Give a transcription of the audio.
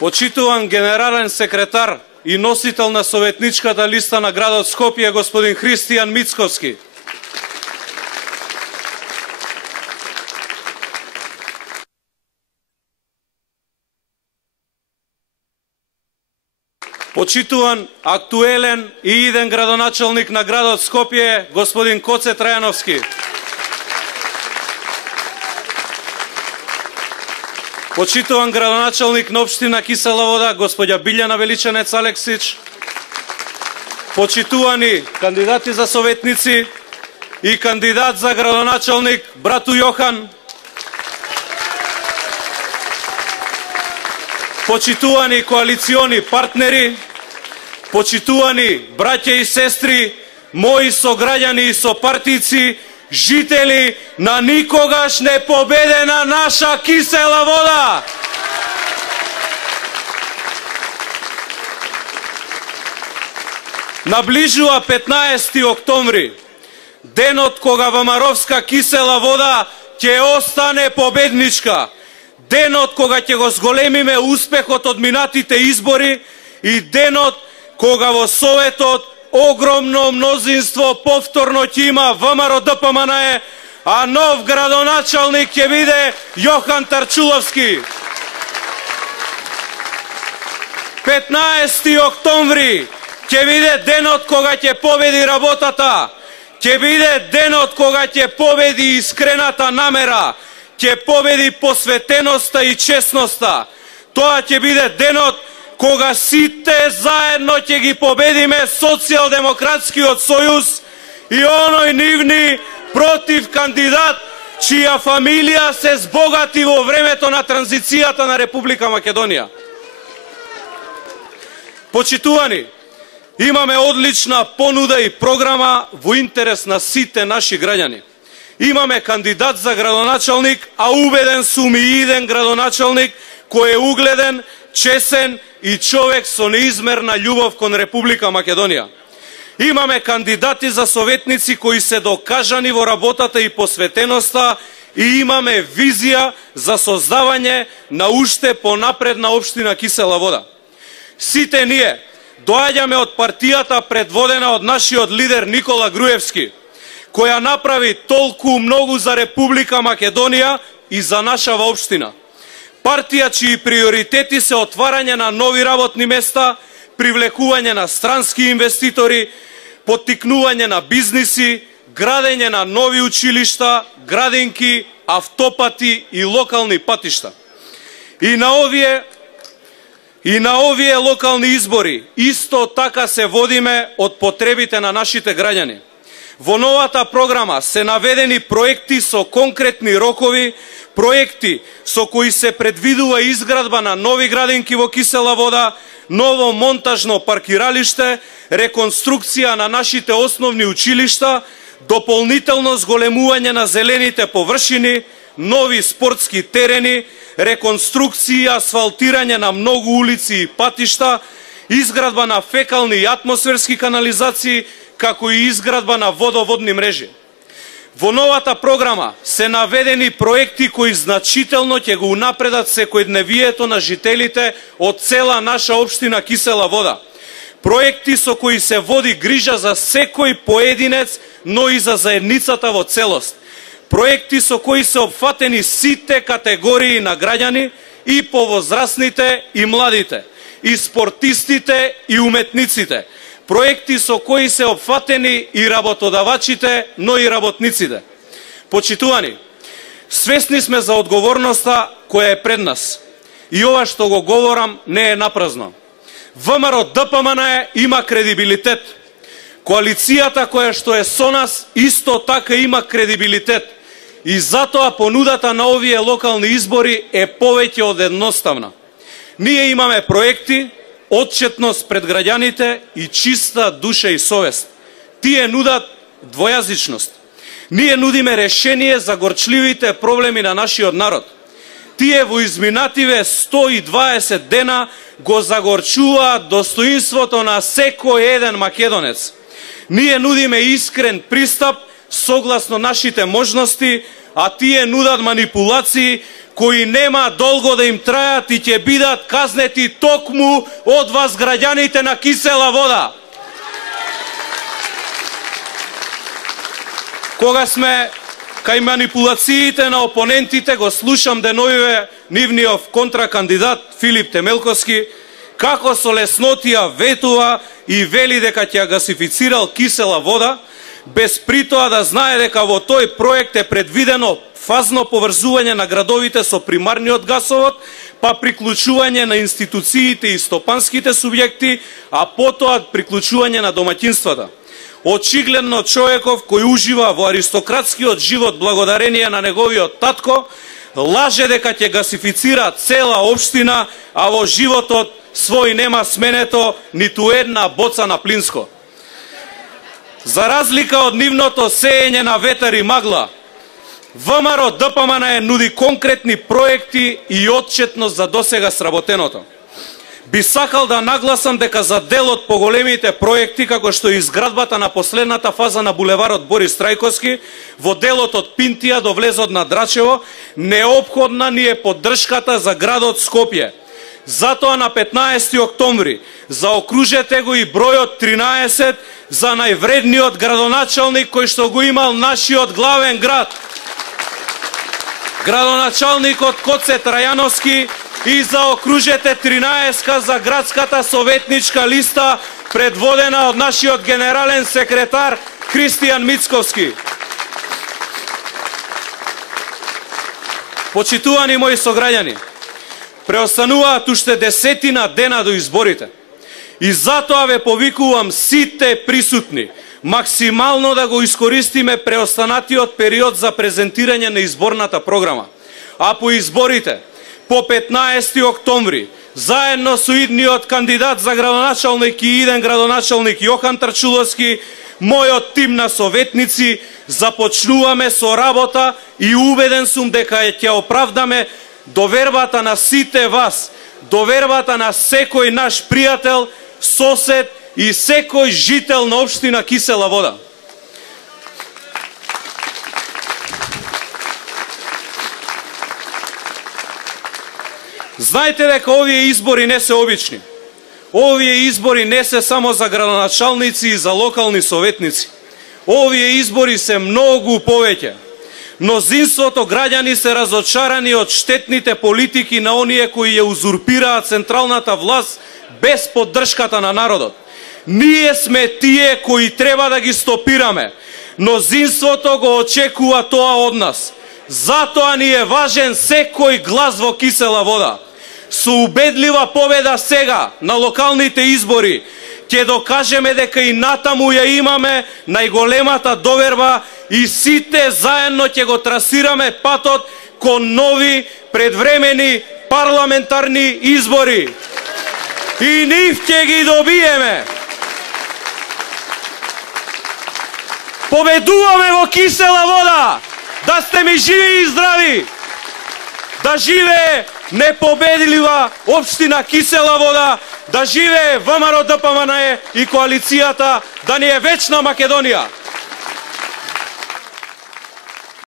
Почитуван генерален секретар и носител на советничката листа на градот Скопје, господин Христијан Мицковски. Почитуван, актуелен и иден градоначалник на градот Скопје, господин Коце Трајановски. Почитуван градоначалник на општина Кисела Вода, господја Билјана Величанец Алексич. Почитувани кандидати за советници и кандидат за градоначалник, брату Јохан. Почитувани коалициони партнери, почитувани браќа и сестри, мои сограѓани и сопартици, жители на никогаш не победена наша Кисела Вода. Наближува 15 октомври, денот кога ВМРО-вска Кисела Вода ќе остане победничка. Денот кога ќе го зголемиме успехот од минатите избори и денот кога во Советот огромно мнозинство повторно ќе има ВМРО-ДПМНЕ, а нов градоначалник ќе биде Јохан Тарчуловски. 15 октомври ќе биде денот кога ќе победи работата, ќе биде денот кога ќе победи искрената намера, ќе победи посветеноста и честноста. Тоа ќе биде денот кога сите заедно ќе ги победиме Социјалдемократскиот сојуз и оној нивни против кандидат чија фамилија се збогати во времето на транзицијата на Република Македонија. Почитувани, имаме одлична понуда и програма во интерес на сите наши граѓани. Имаме кандидат за градоначалник, а убеден сум и иден градоначалник кој е угледен, чесен и човек со неизмерна љубов кон Република Македонија. Имаме кандидати за советници кои се докажани во работата и посветеноста и имаме визија за создавање на уште понапредна општина Кисела Вода. Сите ние доаѓаме од партијата предводена од нашиот лидер Никола Груевски, која направи толку многу за Република Македонија и за нашава општина. Партија чии приоритети се отварање на нови работни места, привлекување на странски инвеститори, поттикнување на бизниси, градење на нови училишта, градинки, автопати и локални патишта. И на овие локални избори исто така се водиме од потребите на нашите граѓани. Во новата програма се наведени проекти со конкретни рокови, проекти со кои се предвидува изградба на нови градинки во Кисела Вода, ново монтажно паркиралиште, реконструкција на нашите основни училишта, дополнително зголемување на зелените површини, нови спортски терени, реконструкција и асфалтирање на многу улици и патишта, изградба на фекални и атмосферски канализации, како и изградба на водоводни мрежи. Во новата програма се наведени проекти кои значително ќе го унапредат секојдневието на жителите од цела наша општина Кисела Вода. Проекти со кои се води грижа за секој поединец, но и за заедницата во целост. Проекти со кои се опфатени сите категории на граѓани, и повозрастните и младите, и спортистите и уметниците. Проекти со кои се опфатени и работодавачите, но и работниците. Почитувани, свесни сме за одговорноста која е пред нас. И ова што го говорам не е напразно. ВМРО-ДПМНЕ има кредибилитет. Коалицијата која што е со нас исто така има кредибилитет. И затоа понудата на овие локални избори е повеќе од едноставна. Ние имаме проекти, отчетност пред граѓаните и чиста душа и совест. Тие нудат двојазичност. Ние нудиме решение за горчливите проблеми на нашиот народ. Тие во изминативе 120 дена го загорчуваат достоинството на секој еден македонец. Ние нудиме искрен пристап согласно нашите можности, а тие нудат манипулации кои нема долго да им трајат и ќе бидат казнети токму од вас граѓаните на Кисела вода. Кога сме кај манипулациите на опонентите, го слушам деновиве нивниот контракандидат Филип Темелковски, како со леснотија ветува и вели дека ќе гасифицирал Кисела вода, без притоа да знае дека во тој проект е предвидено фазно поврзување на градовите со примарниот гасовод, па приклучување на институциите и стопанските субјекти, а потоа приклучување на домаќинствата. Очигледно човеков кој ужива во аристократскиот живот благодарение на неговиот татко, лаже дека ќе гасифицира цела општина, а во животот свој нема сменето ниту една боца на плинско. За разлика од нивното сеење на ветер и магла, ВМРО ДПМН нуди конкретни проекти и отчетност за досега сработеното. Би сакал да нагласам дека за дел од поголемите проекти, како што е изградбата на последната фаза на булеварот Борис Трајковски, во делот од Пинтија до влезот на Драчево, неопходна ни е поддршката за градот Скопје. Затоа на 15 октомври заокружете го и бројот 13 за највредниот градоначалник кој што го имал нашиот главен град. Градоначалникот Коце Трајановски, и заокружете 13 за градската советничка листа предводена од нашиот генерален секретар Христијан Мицковски. Почитувани мои сограѓани, преостануваат уште 10 дена до изборите. И затоа ве повикувам сите присутни максимално да го искористиме преостанатиот период за презентирање на изборната програма. А по изборите, по 15 октомври, заедно со идниот кандидат за градоначалник и иден градоначалник Јохан Трчуловски, мојот тим на советници, започнуваме со работа и убеден сум дека ќе оправдаме довербата на сите вас, довербата на секој наш пријател, сосед и секој жител на општина Кисела вода. Знаете дека овие избори не се обични. Овие избори не се само за градоначалници и за локални советници. Овие избори се многу повеќе. Мнозинството граѓани се разочарани од штетните политики на оние кои ја узурпираат централната власт без поддршката на народот. Ние сме тие кои треба да ги стопираме. Мнозинството го очекува тоа од нас. Затоа ни е важен секој глас во Кисела вода. Со убедлива победа сега на локалните избори ќе докажеме дека и натаму ја имаме најголемата доверба и сите заедно ќе го трасираме патот кон нови предвремени парламентарни избори. И нив ќе ги добиеме. Победуваме во Кисела вода! Да сте ми живи и здрави! Да живее непобедлива општина Кисела вода, да живее ВМРО ДПМН и коалицијата, да ни е вечна Македонија!